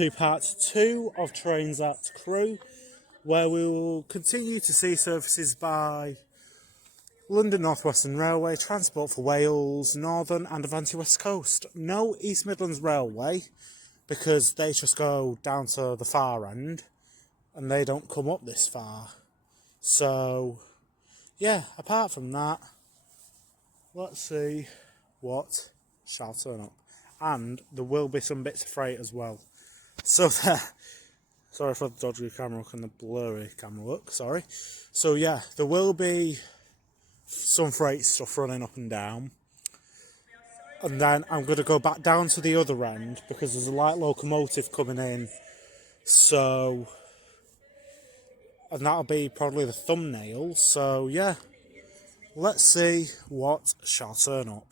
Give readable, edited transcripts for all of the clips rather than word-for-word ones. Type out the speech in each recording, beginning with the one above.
to part 2 of Trains at Crewe, where we will continue to see services by London North Western Railway, Transport for Wales, Northern and Avanti West Coast. No East Midlands Railway, because they just go down to the far end and they don't come up this far. So, yeah, apart from that, let's see what shall turn up. And there will be some bits of freight as well. So there. Sorry for the dodgy camera look and the blurry camera look, sorry. So yeah, there will be some freight stuff running up and down. And then I'm going to go back down to the other end because there's a light locomotive coming in. So, and that'll be probably the thumbnail. So yeah, let's see what shall turn up.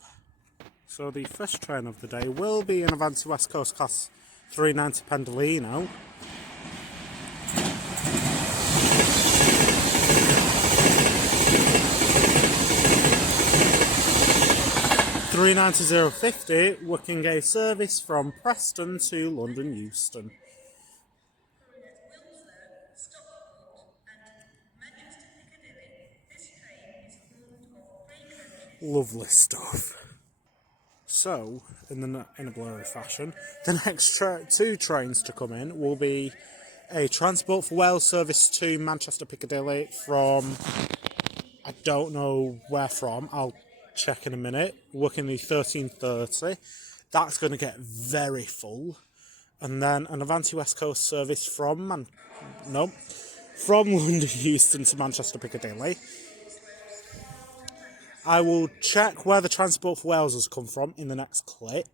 So the first train of the day will be an Avanti West Coast Class 390 Pendolino. $390.50 working a service from Preston to London Euston. Lovely stuff. So, in a blurry fashion, the next two trains to come in will be a Transport for Wales service to Manchester Piccadilly from, I don't know where from, I'll check in a minute, working the 13:30. That's going to get very full. And then an Avanti West Coast service from London Euston to Manchester Piccadilly. I will check where the Transport for Wales has come from in the next clip.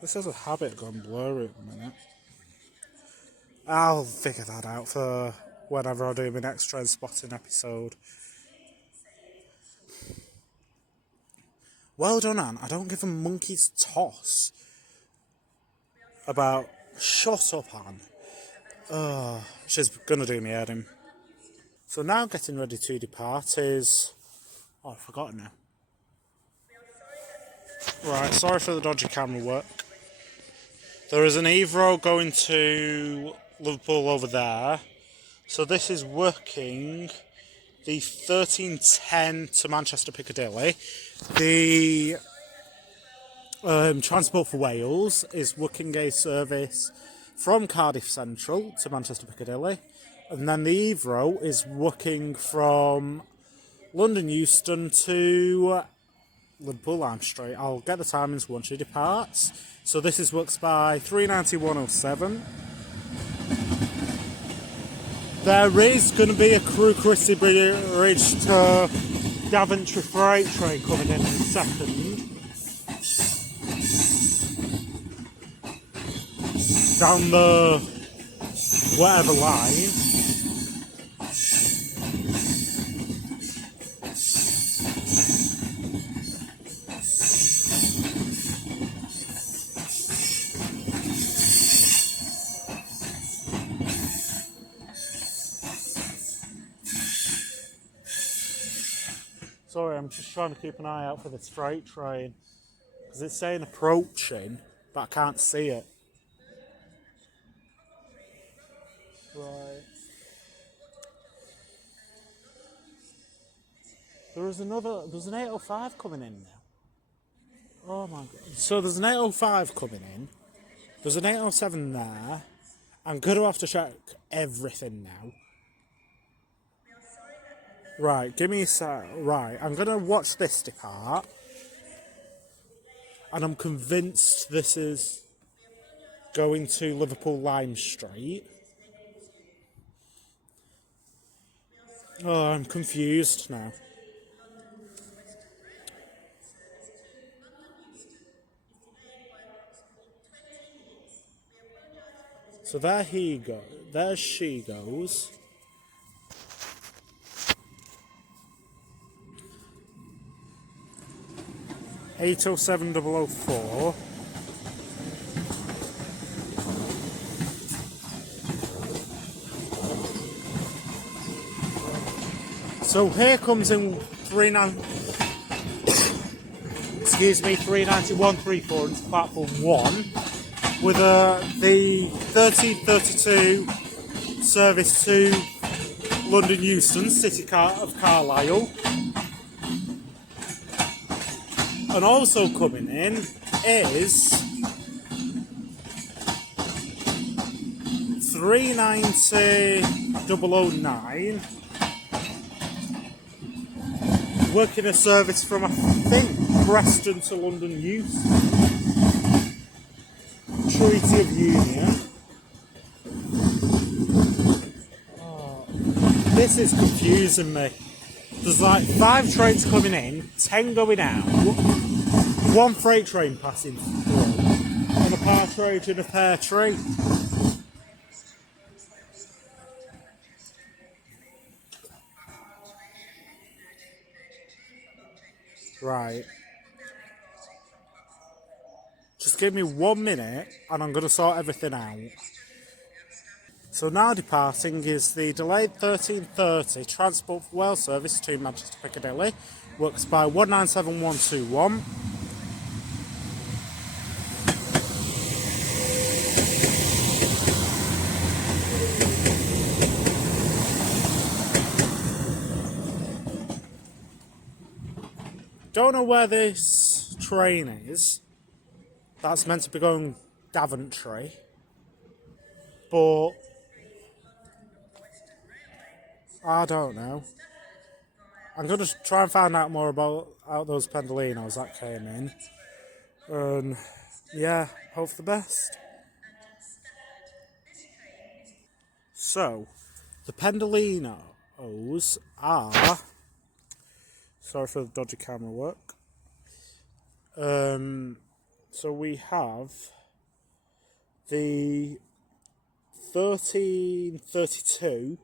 This has a habit of going blurry at the minute. I'll figure that out for whenever I do my next train spotting episode. Well done, Anne. I don't give a monkey's toss about... Shut up, Anne. She's going to do me head in. So now getting ready to depart is... Oh, I've forgotten now. Right, sorry for the dodgy camera work. There is an Evro going to Liverpool over there. So this is working the 13:10 to Manchester Piccadilly. The Transport for Wales is working a service from Cardiff Central to Manchester Piccadilly. And then the Evro is working from London Euston to Liverpool Lime Street. I'll get the timings once she departs. So this is works by 391.07. There is going to be a Crewe Christie Bridge to Daventry freight train coming in a second. Down the whatever line. Sorry, I'm just trying to keep an eye out for this freight train because it's saying approaching, but I can't see it. Right. There's an 805 coming in now. Oh my god. So there's an 805 coming in. There's an 807 there. I'm going to have to check everything now. Right, give me a sec. Right, I'm going to watch this depart. And I'm convinced this is going to Liverpool Lime Street. Oh, I'm confused now. So there he goes. There she goes. $807,004. So here comes in excuse me, 39134 into platform 1 with the 1332 service to London Euston, City of Carlisle. And also coming in is 390,009, working a service from, I think, Preston to London Euston, Treaty of Union. This is confusing me. There's like 5 trains coming in, 10 going out, 1 freight train passing through, and a partridge and a pear tree. Right. Just give me 1 minute and I'm going to sort everything out. So now departing is the delayed 1330 Transport for Wales service to Manchester Piccadilly. Works by 197121. Don't know where this train is. That's meant to be going Daventry. But I don't know. I'm going to try and find out more about those Pendolinos that came in. And yeah, hope for the best. So, the Pendolinos are... Sorry for the dodgy camera work. So we have the 1332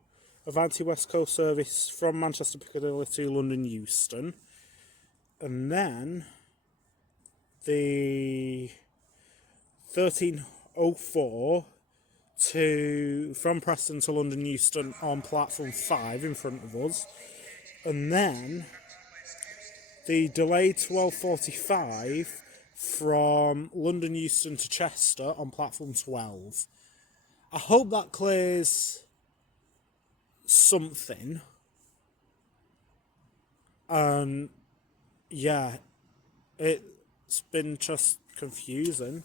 Avanti West Coast service from Manchester Piccadilly to London Euston, and then the 1304 from Preston to London Euston on platform 5 in front of us, and then the delayed 1245 from London Euston to Chester on platform 12. I hope that clears something. Yeah, it's been just confusing.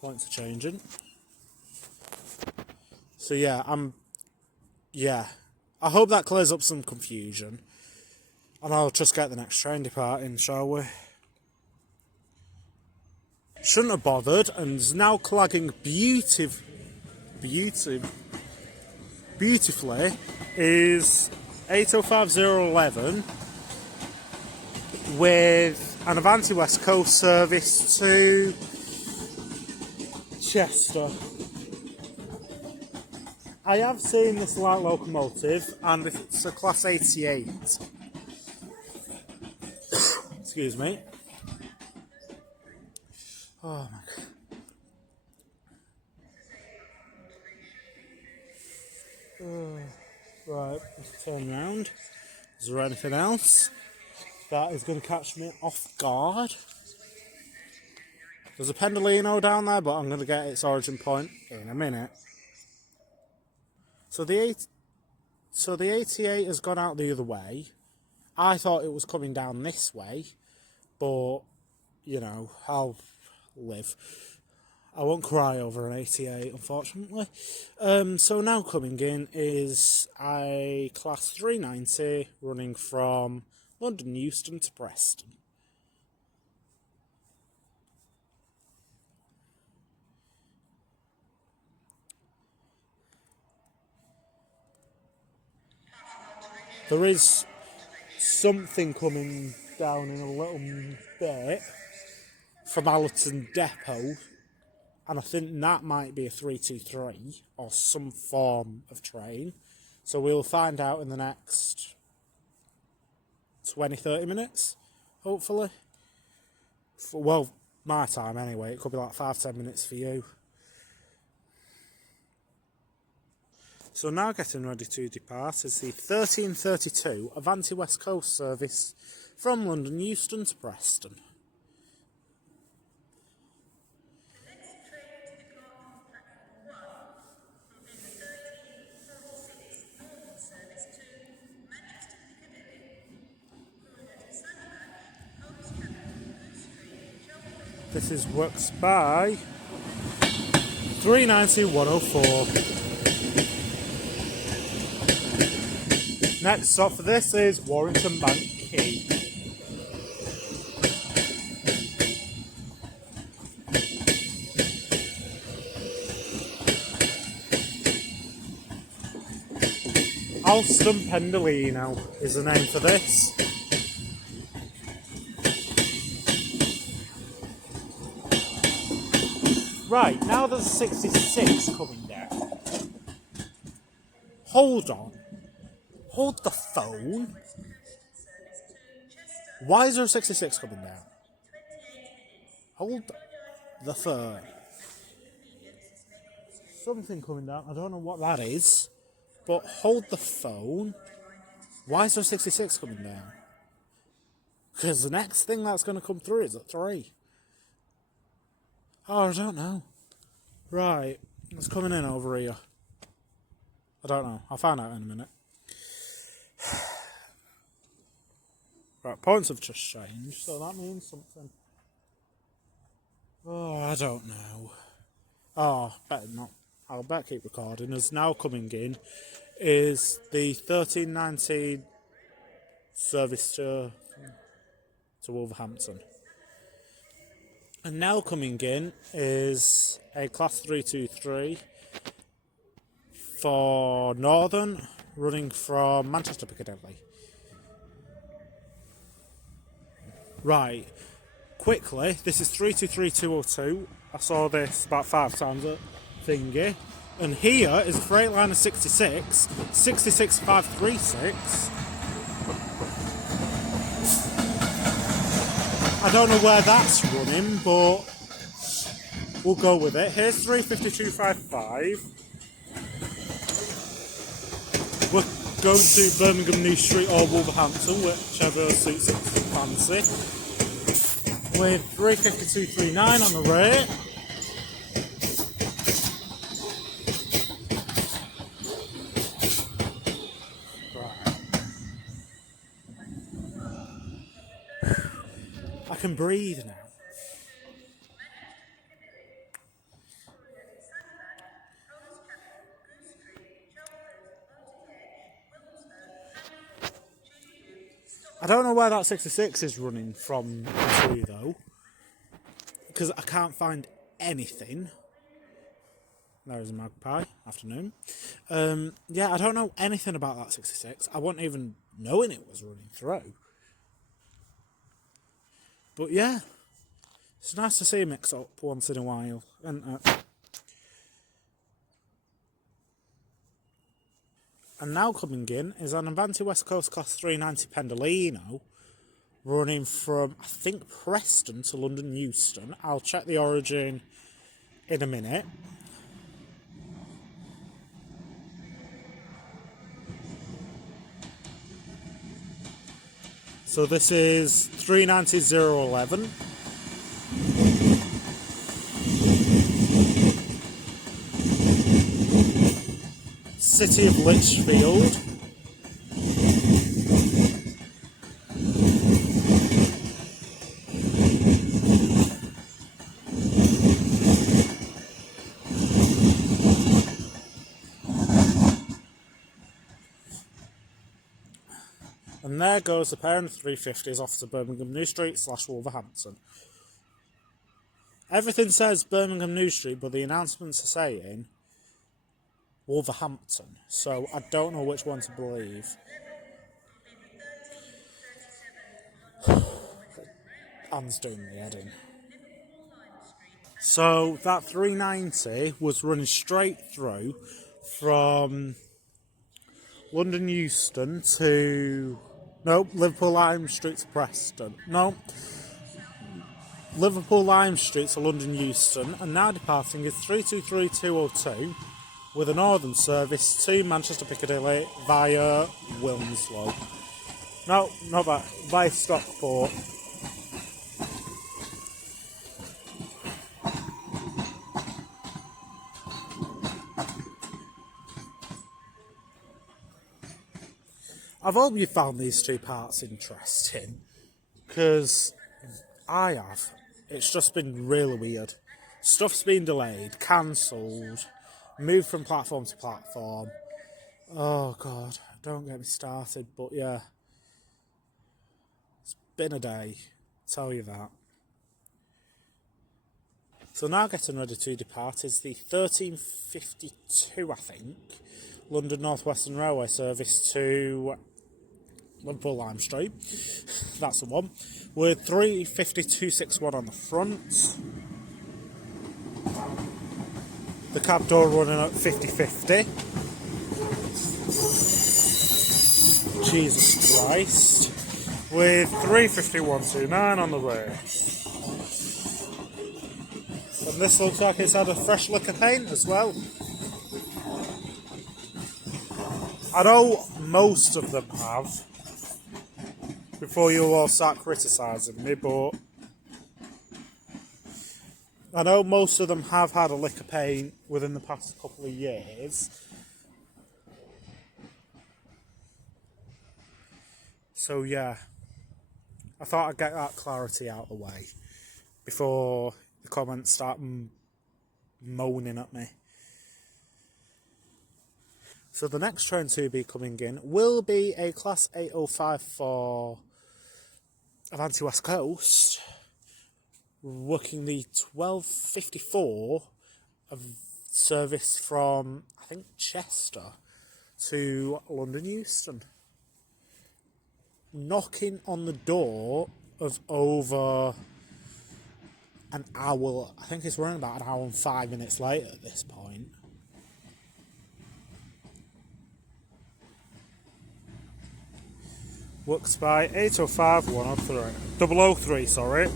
Points are changing. So yeah, I hope that clears up some confusion. And I'll just get the next train departing, shall we? Shouldn't have bothered, and is now clagging beautifully is 805011 with an Avanti West Coast service to Chester. I have seen this light locomotive, and it's a Class 88. Excuse me. Oh my god. Right, let's turn round. Is there anything else that is going to catch me off guard? There's a Pendolino down there, but I'm going to get its origin point in a minute. So the 88 has gone out the other way. I thought it was coming down this way, but, you know, I'll live. I won't cry over an 88, unfortunately. So now coming in is a Class 390 running from London Euston to Preston. There is something coming down in a little bit from Allerton Depot, and I think that might be a 323 or some form of train. So we'll find out in the next 20-30 minutes, hopefully. Well, my time anyway. It could be like 5-10 minutes for you. So now getting ready to depart is the 1332 Avanti West Coast service from London Euston to Preston. This is works by 390-104. Next stop for this is Warrington Bank Quay. Alston Pendolino is the name for this. Right, now there's 66 coming down. Hold on. Hold the phone. Why is there a 66 coming down? Hold the phone. Something coming down. I don't know what that is. But hold the phone. Why is there 66 coming down? Because the next thing that's going to come through is at 3. Oh, I don't know. Right. It's coming in over here. I don't know. I'll find out in a minute. Right, points have just changed, so that means something. Oh, I don't know. Oh, better not. I'll better keep recording. As now coming in is the 1319 service to Wolverhampton. And now coming in is a Class 323 for Northern, running from Manchester Piccadilly. Right, quickly, this is 323202. I saw this about 5 times at thingy. And here is a Freightliner 66, 66536. I don't know where that's running, but we'll go with it. Here's 35255. We're going to Birmingham New Street or Wolverhampton, whichever suits its fancy. With 35239 on the rate. I can breathe now. I don't know where that 66 is running from to though, because I can't find anything. There's a magpie. Afternoon. Yeah, I don't know anything about that 66. I wasn't even knowing it was running through. But yeah, it's nice to see a mix up once in a while, isn't it? And now coming in is an Avanti West Coast Class 390 Pendolino, running from, I think, Preston to London Euston. I'll check the origin in a minute. So this is 390011. City of Lichfield. And there goes the pair of 350s off to Birmingham New Street / Wolverhampton. Everything says Birmingham New Street, but the announcements are saying Wolverhampton. So I don't know which one to believe. Anne's doing the heading. So that 390 was running straight through from London Euston to... No, Liverpool Lime Street to Preston. No, Liverpool Lime Street to London Euston, and now departing is 323202 with a northern service to Manchester Piccadilly via Wilmslow. No, not that, via Stockport. I hope you found these two parts interesting, because I have. it's just been really weird. Stuff's been delayed, cancelled, moved from platform to platform. Oh God, don't get me started, but yeah. It's been a day, I'll tell you that. So now getting ready to depart is the 1352, I think, London North Western Railway service to Liverpool Lime Street. That's the one. With 35261 on the front. The cab door running at 50/50. Jesus Christ. With 35129 on the way. And this looks like it's had a fresh lick of paint as well. I know most of them have, before you all start criticising me, but I know most of them have had a lick of paint within the past couple of years. So yeah, I thought I'd get that clarity out of the way before the comments start moaning at me. So the next train to be coming in will be a Class 805 for Avanti West Coast, working the 1254 of service from, I think, Chester to London Euston. Knocking on the door of over an hour. I think it's running about an hour and 5 minutes late at this point. Works by 805 103 003, sorry.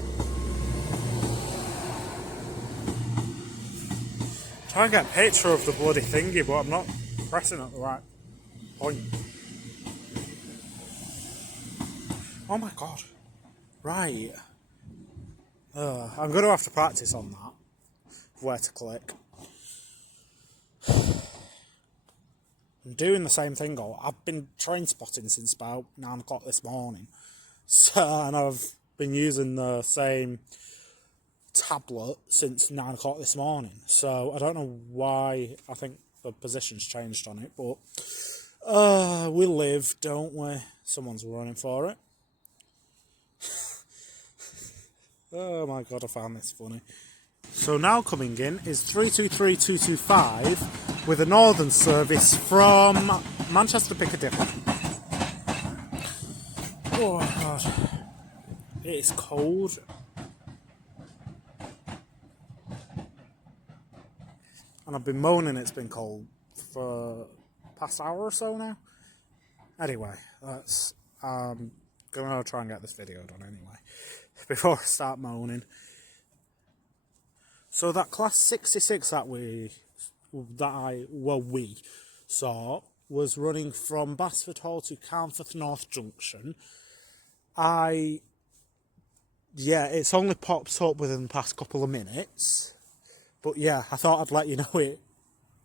Try and get a picture of the bloody thingy, but I'm not pressing at the right point. Oh my God. Right. I'm going to have to practice on that. Where to click. I'm doing the same thing. I've been train spotting since about 9 o'clock this morning. So, and I've been using the same tablet since 9 o'clock this morning. So I don't know why I think the position's changed on it. But we live, don't we? Someone's running for it. Oh my God, I found this funny. So now coming in is 323225 with a northern service from Manchester Piccadilly. Oh my God. It is cold. And I've been moaning it's been cold for the past hour or so now. Anyway, that's gonna try and get this video done anyway before I start moaning. So that Class 66 that we saw was running from Basford Hall to Carnforth North Junction. It's only popped up within the past couple of minutes. But yeah, I thought I'd let you know it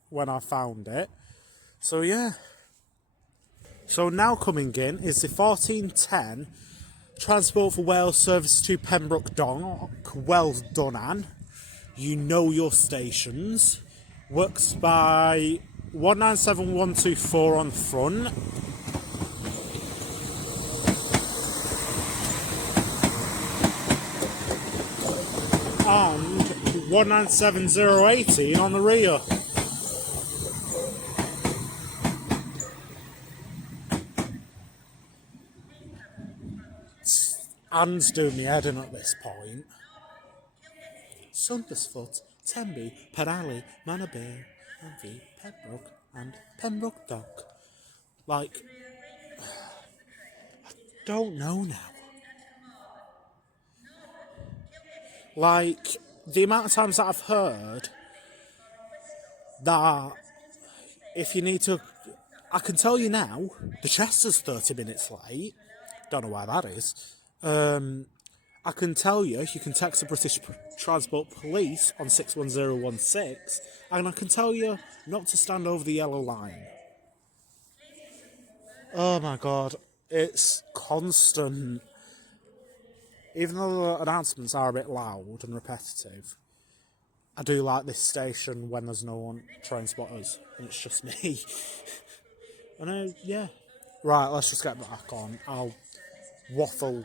when I found it. So yeah. So now coming in is the 1410 Transport for Wales service to Pembroke Dock. Well done, Anne. You know your stations. Works by 197124 on the front. And 197018 on the rear. Anne's doing me head in at this point. Sundersfoot, Tenby, Parali, Manabay, and Pembroke, and Pembroke Dock. Like, I don't know now. Like, the amount of times that I've heard that if you need to, I can tell you now, the Chester's 30 minutes late. Don't know why that is. I can tell you can text the British Transport Police on 61016, and I can tell you not to stand over the yellow line. Oh my God, it's constant. Even though the announcements are a bit loud and repetitive, I do like this station when there's no one train spotters and it's just me. And yeah. Right, let's just get back on. I'll waffle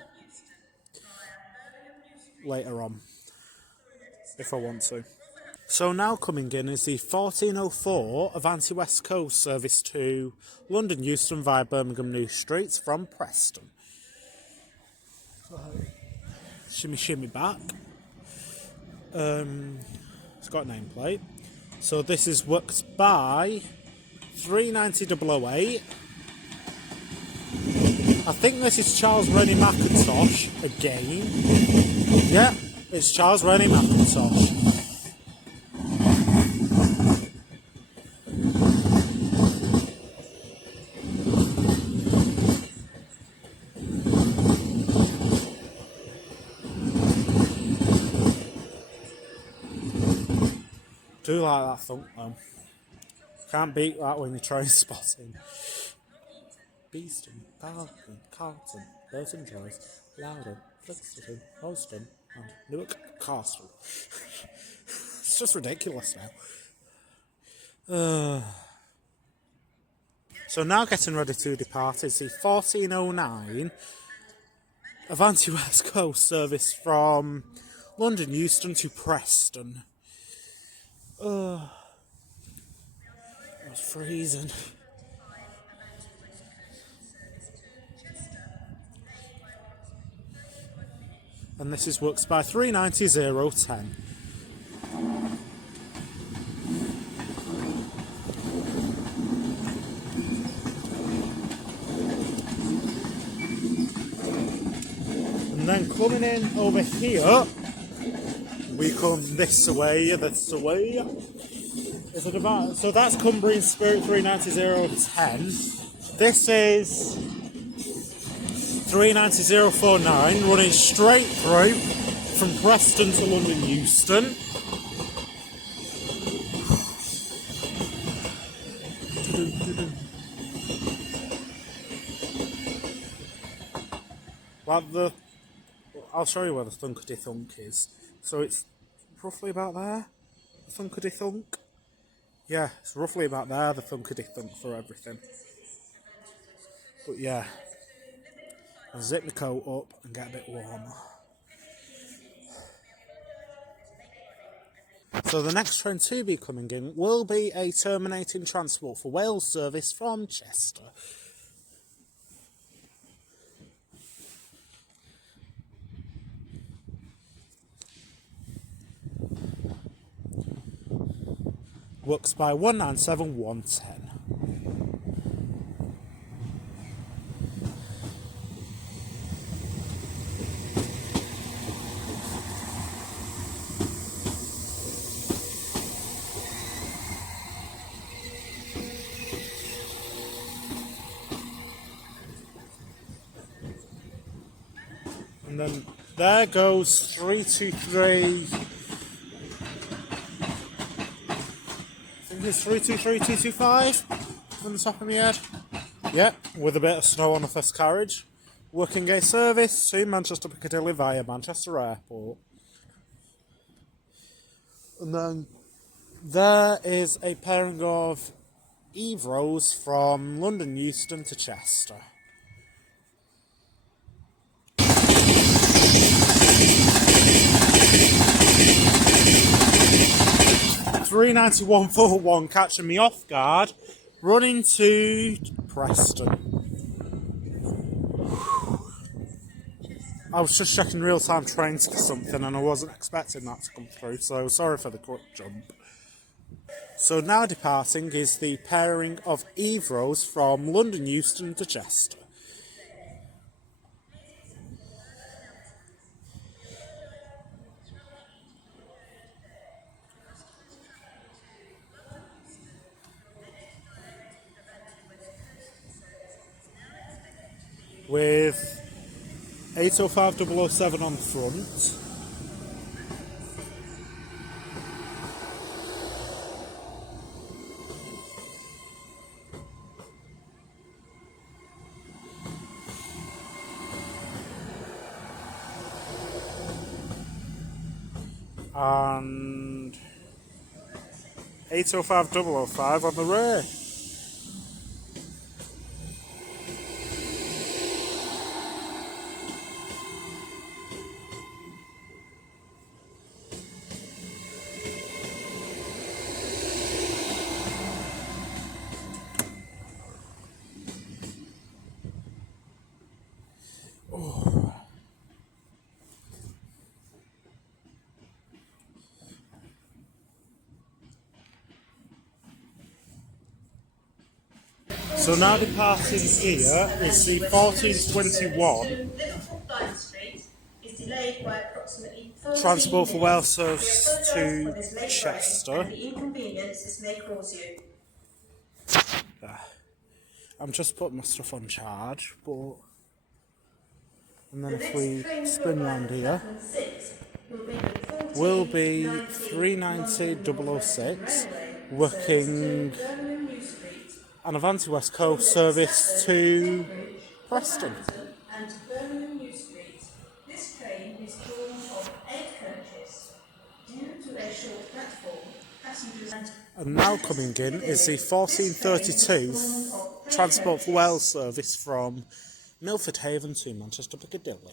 later on if I want to. So now coming in is the 1404 Avanti West Coast service to London Euston via Birmingham New Streets from Preston. Shimmy shimmy back. It's got a nameplate. So this is worked by 390 008. I think this is Charles Rennie Mackintosh again. Yeah, it's Charles Rennie Mackintosh. Do like that thunk though. Can't beat that when you're train spotting. Beeston, Carlton, Burton Joyce, Loudon, Flixton, Holston, and Newark Castle. It's just ridiculous now. So now getting ready to depart is the 1409 Avanti West Coast service from London Euston to Preston. It's freezing. And this is works by 390 010. And then coming in over here, we come this way. Is it about? So that's Cumbrian Spirit 390 010. This is 390 049, running straight through from Preston to London Euston. Well, I'll show you where the thunkety thunk is. So it's roughly about there, the thunkety thunk. Yeah, it's roughly about there, the thunkety thunk for everything. But yeah, I'll zip the coat up and get a bit warmer. So the next train to be coming in will be a terminating Transport for Wales service from Chester. Works by 197 110. And then there goes 323. I think it's 323 225 from the top of my head. Yeah, with a bit of snow on the first carriage. Working day service to Manchester Piccadilly via Manchester Airport. And then there is a pairing of Evros from London Euston to Chester. 39141 catching me off guard, running to Preston. I was just checking real-time trains for something and I wasn't expecting that to come through, so sorry for the quick jump. So now departing is the pairing of Evros from London Euston to Chester. With 805007 on the front. and 805 005 on the rear. So now departing here is the 1421 Transport for Wales service to Chester. I'm just putting my stuff on charge, but and then if we spin round here, will be 390 006 working an Avanti West Coast service to Preston. This train is drawn of 8 coaches. Due to a short platform, passengers and now coming in is the 1432 Transport for Wales service from Milford Haven to Manchester Piccadilly.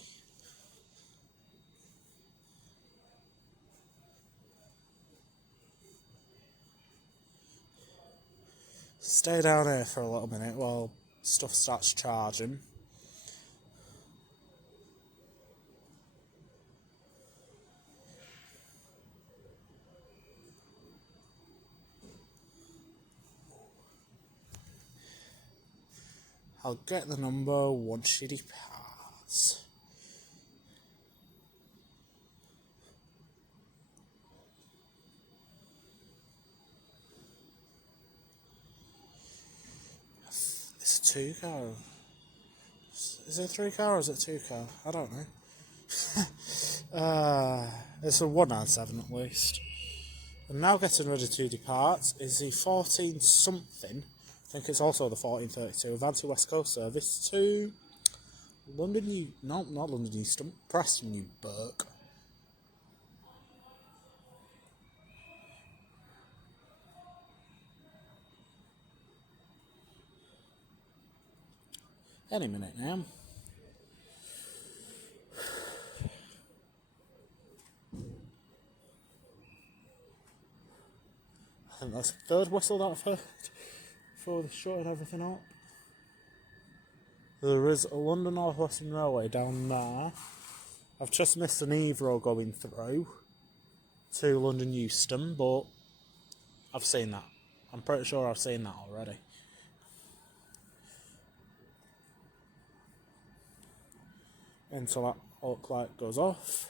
Stay down here for a little minute while stuff starts charging. I'll get the number once she departs. It's a 2-car. Is it a 3-car or is it a 2-car? I don't know. It's a 197 at least. And now getting ready to depart is the 14 something. I think it's also the 1432 Avanti West Coast service to London not London Euston, Preston New Burke. Any minute now. I think that's the third whistle that I've heard before they shutting everything up. There is a London North Western Railway down there. I've just missed an Evro going through to London Euston, but I've seen that. I'm pretty sure I've seen that already. Until that arc light goes off.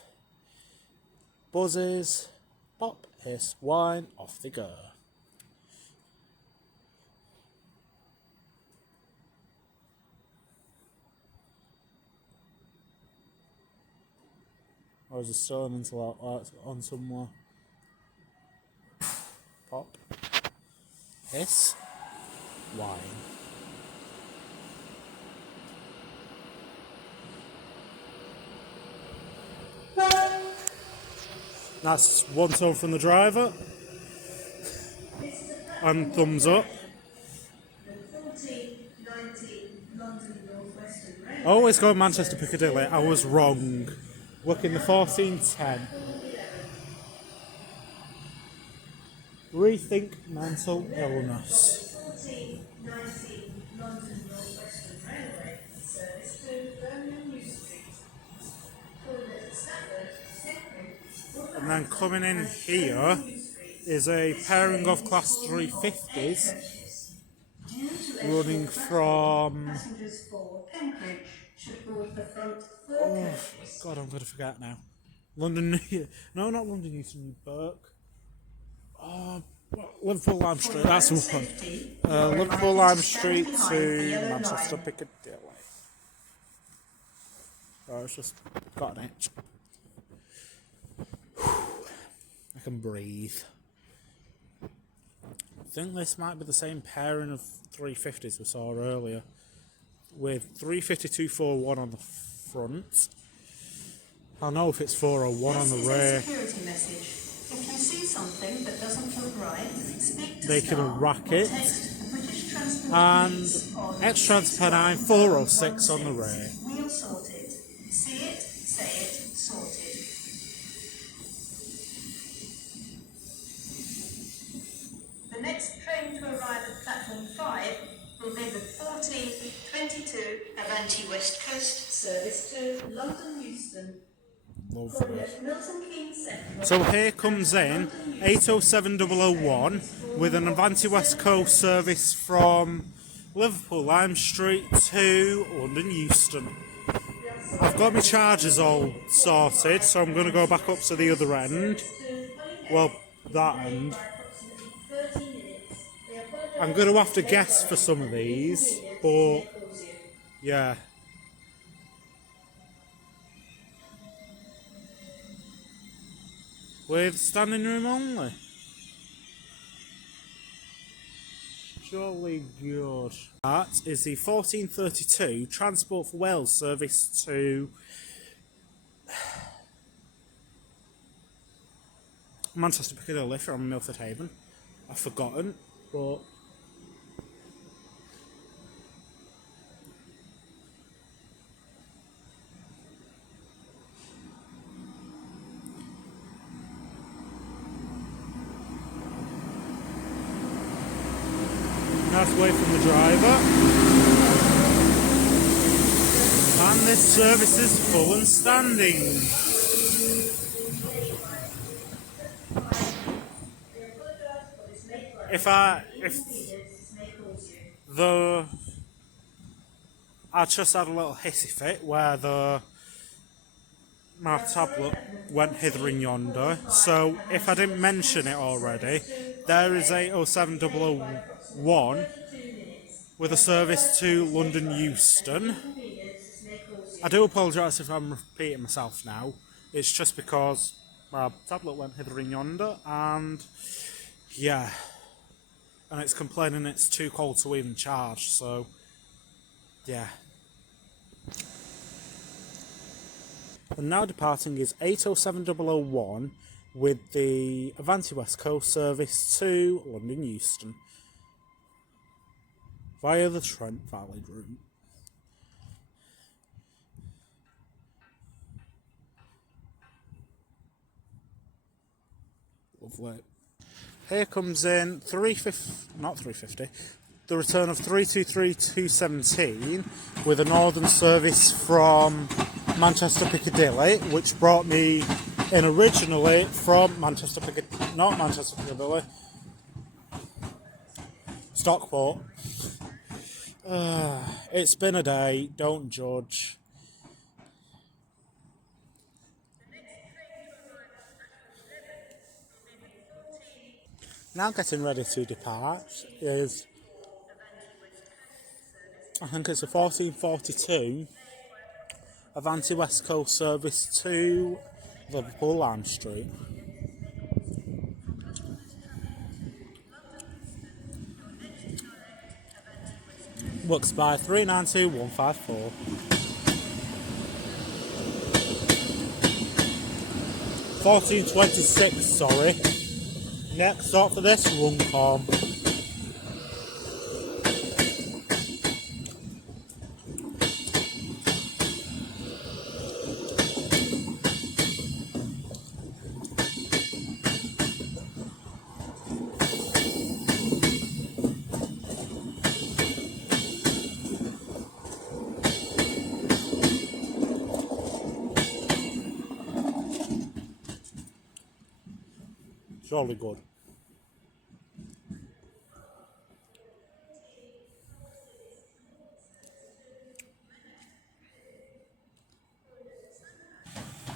Buzzes, pop, hiss, whine, off they go. Or is it still an until that light's on somewhere? Pop, hiss, whine. That's one tone from the driver. And thumbs up. Always go Manchester Piccadilly. I was wrong. Working the 1410. Rethink mental illness. And then coming in here is a pairing of Class 350s running from... Oh, God, I'm going to forget now. London... No, not London Euston, New Burke. Oh, Liverpool Lime Street, that's the one. Liverpool Lime Street to Manchester Piccadilly. Oh, it's just got an itch. I can breathe. I think this might be the same pairing of 350s we saw earlier, with 35241 on the front. I don't know if it's 401 on the rear. something that doesn't look right, speak to they can staff rack or it. text the British Transport And Police on X-Transpennine 406 on the 61116. rail. We'll sort it. See it, say it, sorted. The next train to arrive at platform 5 will be the 1422 Avanti West Coast service to London Euston. Lovely. So here comes in 807001 with an Avanti West Coast service from Liverpool Lime Street to London Euston. I've got my chargers all sorted, so I'm going to go back up to the other end. Well, that end. I'm going to have to guess for some of these, but yeah. With standing room only. Jolly good. That is the 1432 Transport for Wales service to Manchester Piccadilly from Milford Haven. I've forgotten, but nice way from the driver. And this service is full and standing. If I just had a little hissy fit where my tablet went hither and yonder, so if I didn't mention it already, there is 80701 with a service to London Euston. I do apologise if I'm repeating myself now, it's just because my tablet went hither and yonder, and yeah, and it's complaining it's too cold to even charge, so yeah. And now departing is 807001 with the Avanti West Coast service to London Euston via the Trent Valley route. Lovely. Here comes in the return of 323217 with a northern service from Manchester Piccadilly, which brought me in originally from Stockport. It's been a day, don't judge. Now getting ready to depart is, I think it's a 1442 Avanti West Coast service to Liverpool Lime Street. Works by 392154. 1426, sorry. Next stop for this, Runcorn. Jolly good.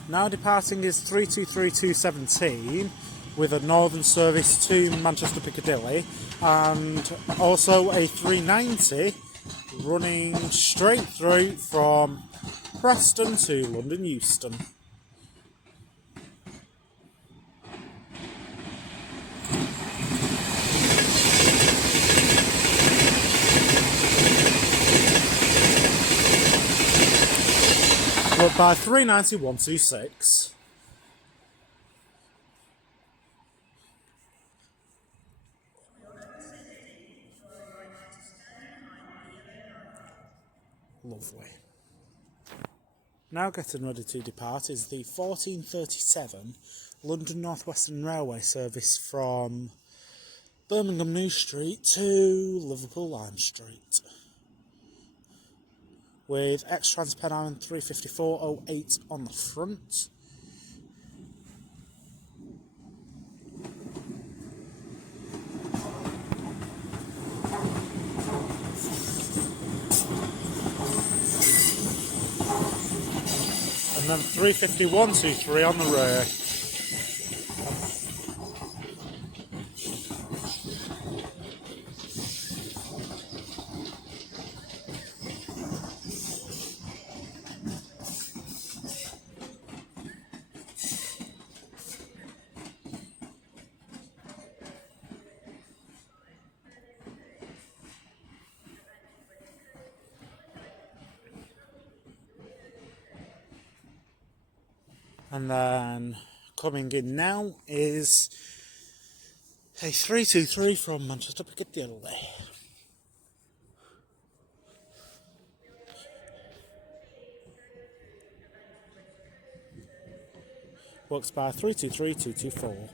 Now departing is 323217 with a northern service to Manchester Piccadilly and also a 390 running straight through from Preston to London Euston. By 39126. Lovely. Now getting ready to depart is the 1437 London North Western Railway service from Birmingham New Street to Liverpool Lime Street, with X-Trans Pen Island 35408 on the front. And then 35123 on the rear. And then coming in now is a 323 from Manchester Piccadilly. Works by 323224.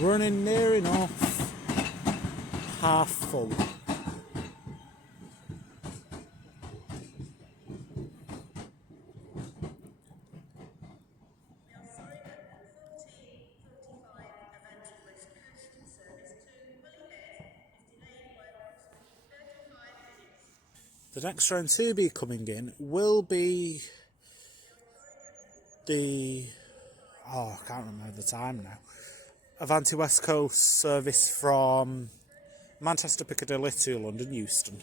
Running near enough half full. The next train to be coming in will be the, I can't remember the time now, Avanti West Coast service from Manchester Piccadilly to London Euston.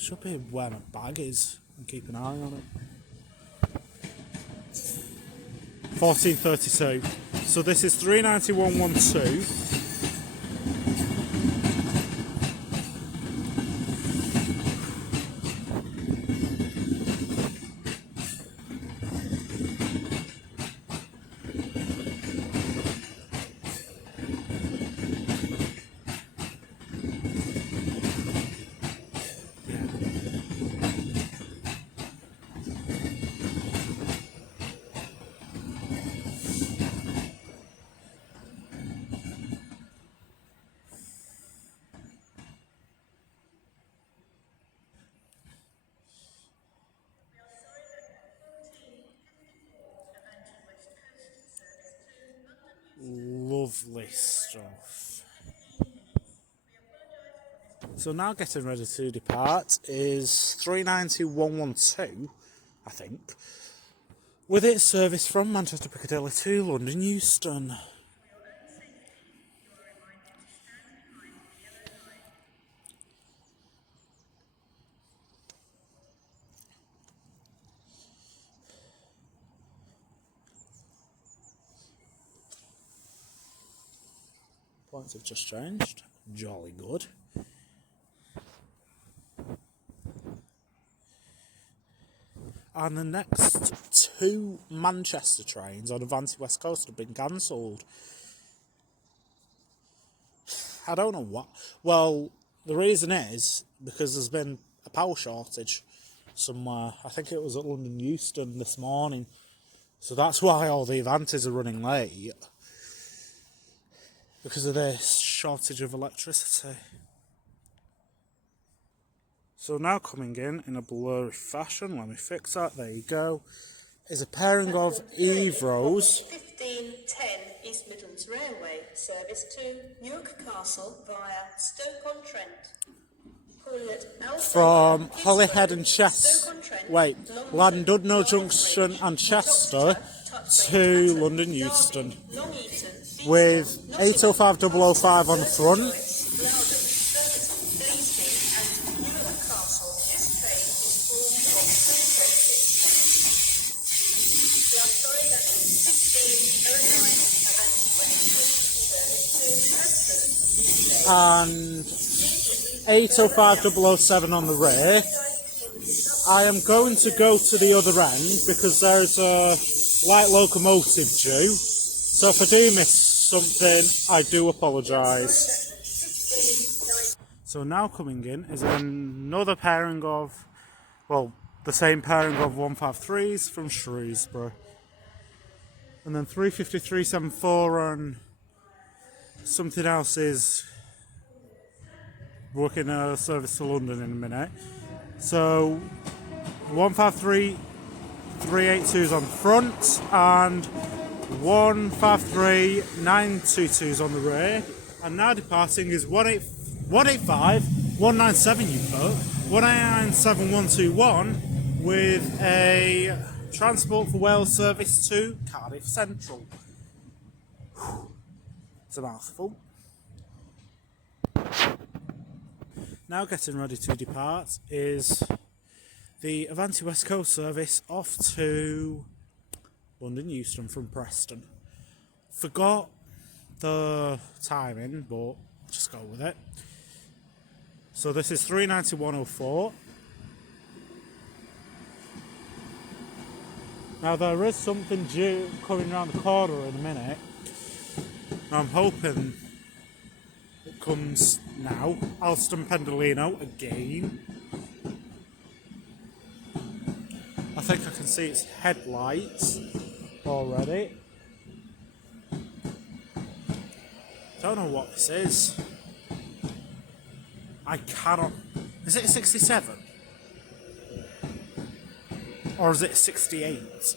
Should be where my bag is and keep an eye on it. 1432. So this is 39112. Lovely stuff. So now getting ready to depart is 39112, I think, with its service from Manchester Piccadilly to London Euston. Points have just changed. Jolly good. And the next two Manchester trains on Avanti West Coast have been cancelled. I don't know what. Well, the reason is because there's been a power shortage somewhere. I think it was at London Euston this morning. So that's why all the Avantis are running late. Because of this shortage of electricity. So now coming in a blurry fashion, let me fix that, there you go, is a pairing of Evros 1510 East Midlands Railway service to Newark Castle via Stoke-on-Trent. from Holyhead and Chester, Llandudno Junction and Chester to London Euston, with 805005 on the front. And 805007 on the rear. I am going to go to the other end because there's a light locomotive due. So if I do miss something, I do apologise. So now coming in is another pairing of, well, the same pairing of 153s from Shrewsbury. And then 35374 and something else is working a service to London in a minute. So 153 382s on the front and 153 922s on the rear. And now departing is 185 197 you put 189 121 with a Transport for Wales service to Cardiff Central. It's a mouthful. Now getting ready to depart is the Avanti West Coast service off to London Euston from Preston. Forgot the timing, but just go with it. So this is 39104. Now there is something due coming around the corner in a minute. I'm hoping it comes now. Alston Pendolino again. I think I can see its headlights already. Don't know what this is. I cannot. Is it a 67? Or is it a 68?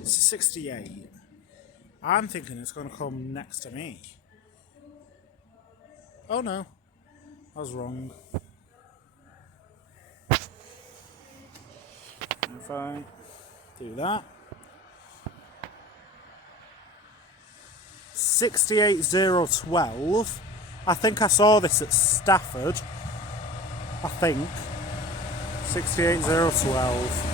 It's a 68. I'm thinking it's going to come next to me. Oh no, I was wrong. If I do that. 68012. I think I saw this at Stafford. I think. 68012.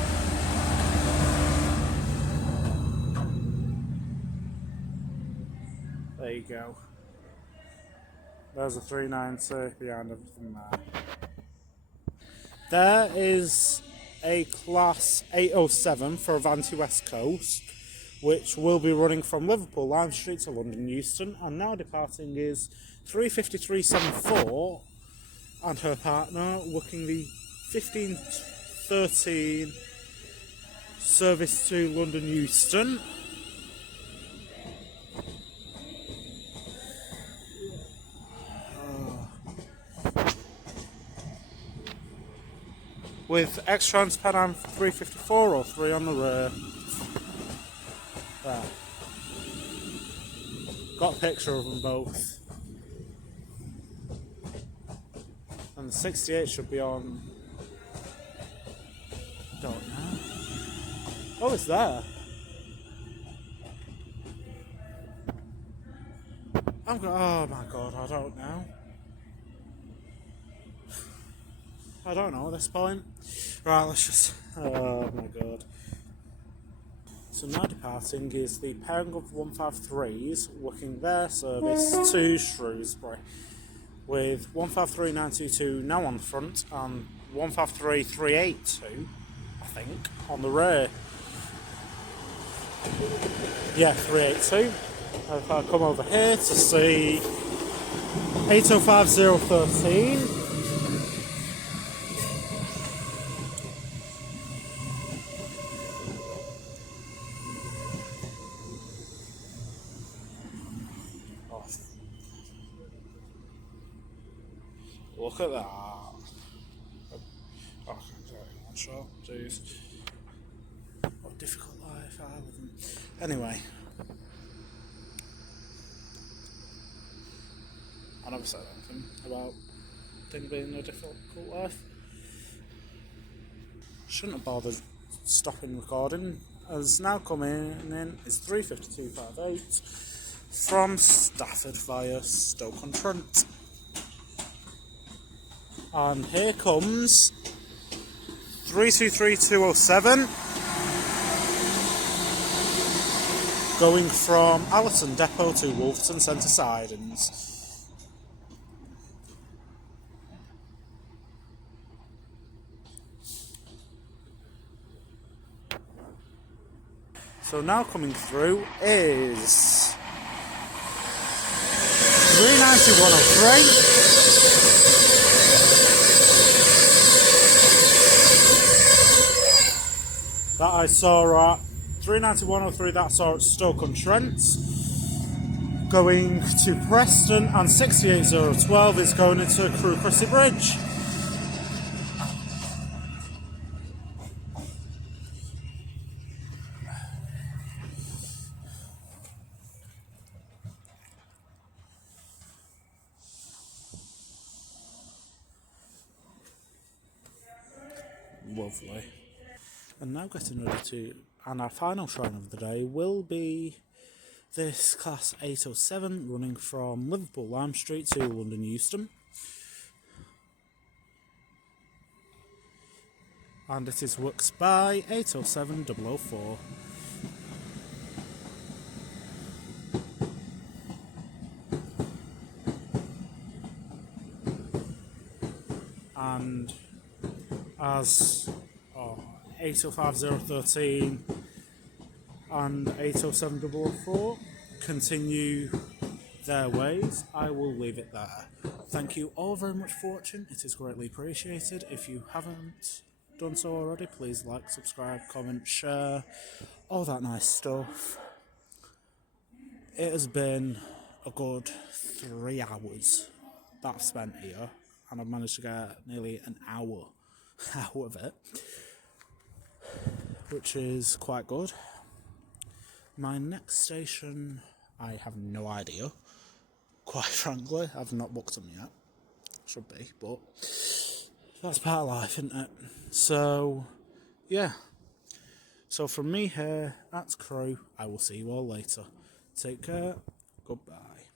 There you go. There's a 390 behind everything there. There is a Class 807 for Avanti West Coast, which will be running from Liverpool Lime Street to London Euston, and now departing is 35374 and her partner working the 1513 service to London Euston. With X-Trans Pan Am 35403 on the rear. There. Got a picture of them both. And the 68 should be on. Don't know. Oh, it's there. Oh my god, I don't know. I don't know at this point. Right, let's just. Oh my god. So now departing is the pairing of 153s working their service to Shrewsbury, with 153922 now on the front and 153382, I think, on the rear. Yeah, 382. If I come over here to see 805013. Look at that. Oh, I can't get it on shot. Jeez. What a difficult life I live in. Anyway. I never said anything about things being a difficult life. Shouldn't have bothered stopping recording. As now coming in is 35258 from Stafford via Stoke-on-Trent. And here comes 323207 going from Allerton Depot to Wolverton Centre Sidings. So now coming through is 390-103. That I saw at 390-103, that I saw at Stoke-on-Trent. Going to Preston, and 68012 is going into Crewe Cressy Bridge. Lovely. And now getting ready to, and our final train of the day will be this Class 807 running from Liverpool Lime Street to London Euston. And it is works by 807-004. And as 805013 and 807004 continue their ways, I will leave it there. Thank you all very much for watching. It is greatly appreciated. If you haven't done so already, please like, subscribe, comment, share, all that nice stuff. It has been a good 3 hours that I've spent here, and I've managed to get nearly an hour out of it, which is quite good. My next station, I have no idea, quite frankly. I've not booked them yet. Should be, but that's part of life, isn't it? So, yeah. So from me here at Crewe, I will see you all later. Take care. Goodbye.